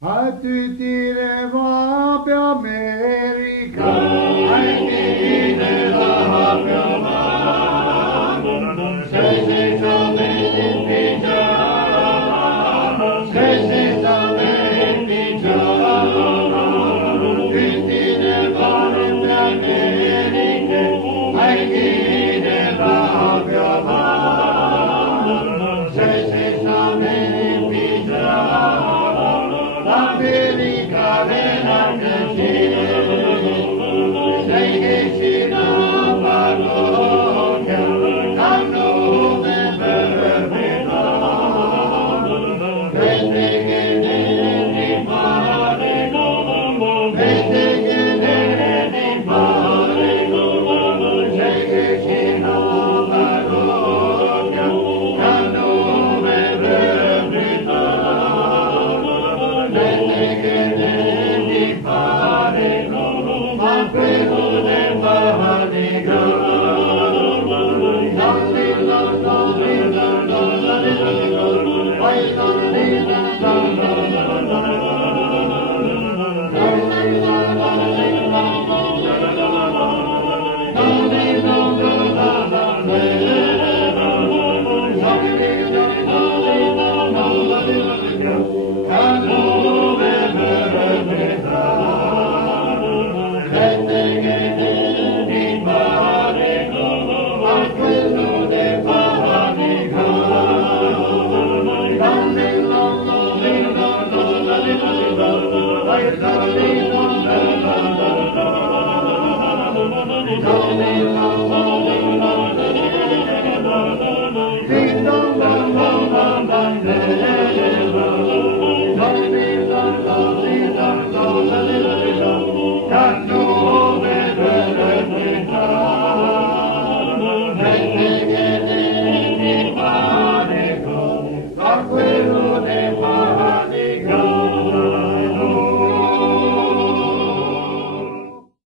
Attitire va per America, attitire va per America, se sapete pigiare, se sapete pigiare, attitire va per America, attitire va per America, se sapete pigiare. L'America venante Cina, sei che Cina parrocchia, hanno vermità, vede che di mare, vede che di mare, sei che Cina parrocchia, hanno vermità. Ma quello del Vatico, Bye.